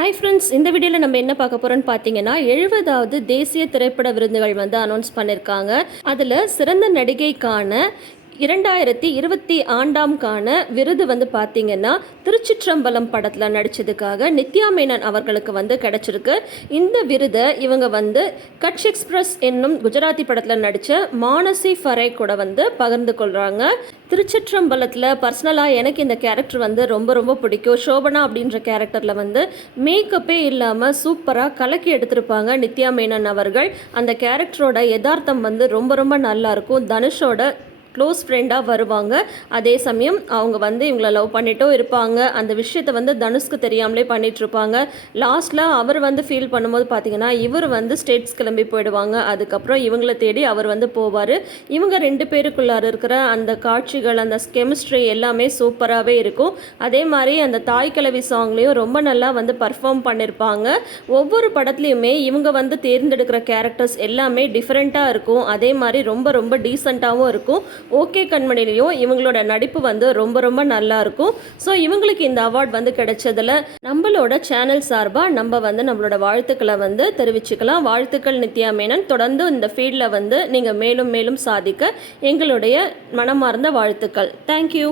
Hi friends இந்த வீடியோவில் நம்ம என்ன பார்க்க போகிறோம்னு பார்த்தீங்கன்னா எழுபதாவது தேசிய திரைப்பட விருதுகள் வந்து அனௌன்ஸ் பண்ணியிருக்காங்க அதில் சிறந்த நடிகைக்கான இரண்டாயிரத்தி இருபத்தி ஆண்டாம்கான விருது வந்து பார்த்தீங்கன்னா திருச்சிற்றம்பலம் படத்தில் நடித்ததுக்காக நித்யா மேனன் அவர்களுக்கு வந்து கிடச்சிருக்கு. இந்த விருதை இவங்க வந்து கட்ச் எக்ஸ்பிரஸ் என்னும் குஜராத்தி படத்தில் நடித்த மானசி ஃபரே கூட வந்து பகிர்ந்து கொள்கிறாங்க திருச்சிற்றம்பலத்தில் பர்சனலாக எனக்கு இந்த கேரக்டர் வந்து ரொம்ப ரொம்ப பிடிக்கும். சோபனா அப்படின்ற கேரக்டரில் வந்து மேக்கப்பே இல்லாமல் சூப்பராக கலக்கி எடுத்திருப்பாங்க நித்யா மேனன் அவர்கள். அந்த கேரக்டரோட யதார்த்தம் வந்து ரொம்ப ரொம்ப நல்லாயிருக்கும் தனுஷோட க்ளோஸ் ஃப்ரெண்டாக வருவாங்க. அதே சமயம் அவங்க வந்து இவங்கள லவ் பண்ணிட்டும் இருப்பாங்க. அந்த விஷயத்தை வந்து தனுஷ்க்கு தெரியாமலே பண்ணிகிட்ருப்பாங்க லாஸ்ட்டில் அவர் வந்து ஃபீல் பண்ணும்போது பார்த்தீங்கன்னா இவர் வந்து ஸ்டேட்ஸ் கிளம்பி போயிடுவாங்க. அதுக்கப்புறம் இவங்கள தேடி அவர் வந்து போவார். இவங்க ரெண்டு பேருக்குள்ளார இருக்கிற அந்த காட்சிகள் அந்த கெமிஸ்ட்ரி எல்லாமே சூப்பராகவே இருக்கும். அதே மாதிரி அந்த தாய் கிழவி சாங்லேயும் ரொம்ப நல்லா வந்து பர்ஃபார்ம் பண்ணியிருப்பாங்க ஒவ்வொரு படத்துலையுமே இவங்க வந்து தேர்ந்தெடுக்கிற கேரக்டர்ஸ் எல்லாமே டிஃப்ரெண்ட்டாக இருக்கும். அதே மாதிரி ரொம்ப ரொம்ப டீசெண்டாகவும் இருக்கும். ஓகே கண்மணிலையும் இவங்களோட நடிப்பு வந்து ரொம்ப ரொம்ப நல்லா இருக்கும். ஸோ இவங்களுக்கு இந்த அவார்ட் வந்து கிடைச்சதுல நம்மளோட சேனல் சார்பாக நம்ம வந்து நம்மளோட வாழ்த்துக்களை வந்து தெரிவிச்சுக்கலாம். வாழ்த்துக்கள் நித்யா மேனன். தொடர்ந்து இந்த ஃபீல்டில் வந்து நீங்கள் மேலும் மேலும் சாதிக்க எங்களுடைய மனமார்ந்த வாழ்த்துக்கள். தேங்க்யூ